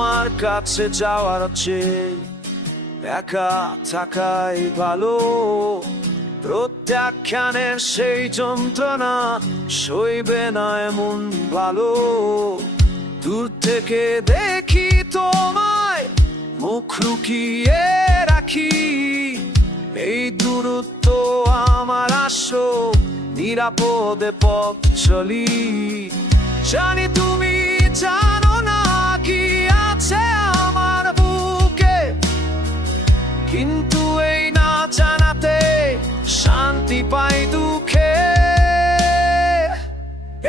তোমার কাছে যাওয়ার চেয়ে একা থাকাই ভালো। প্রত্যাখ্যানের সেই যন্ত্রণা সইবে না এমন ভালো। দূর থেকে দেখি তোমায়, মুখ লুকিয়ে রাখি। এই দূরত্ব আমার আসো, নিরাপদে পথ চলি। জানি তুমি জানো না কি আছে আমার বুকে, কিন্তু এই না জানাতে শান্তি পাই দুঃখে।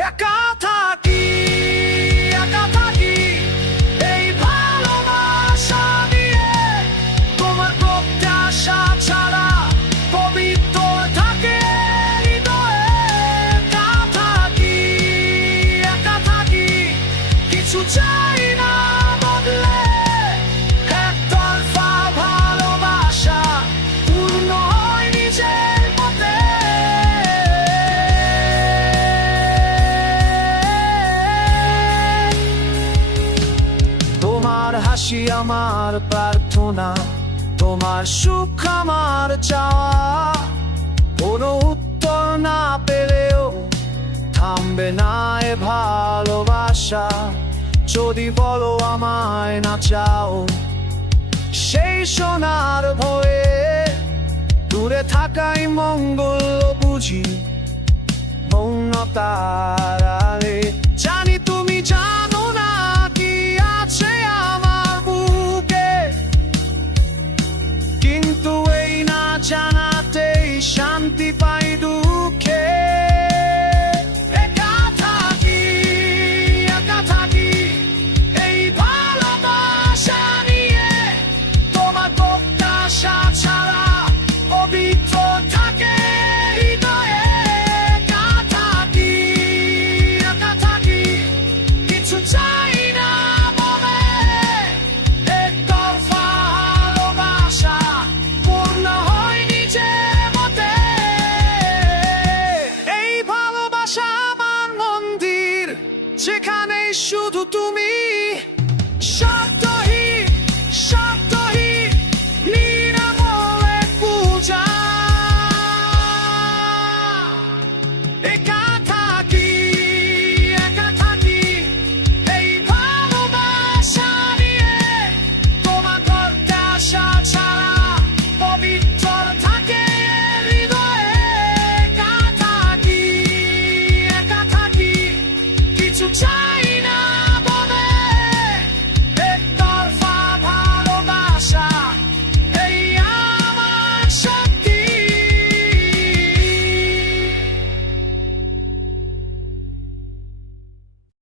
একা থাকি, একা থাকি এই ভালোবাসা নিয়ে। তোমার প্রত্যাশা ছাড়া পবিত্র থাকে হৃদয়ে। একা থাকি, একা থাকি কিছু চাই না বদলে। একতরফা ভালোবাসা পূর্ণ হয় নিজের মতে। তোমার হাসি আমার প্রার্থনা, তোমার সুখ আমার চাওয়া। কোনো উত্তর না পেলেও থামবে না এ ভালোবাসা। যদি বলো আমায় না চাও, সেই সোনার ভয়ে দূরে থাকাই মঙ্গল বুঝি। মৌনতার আড়ালে জানি তুমি জানো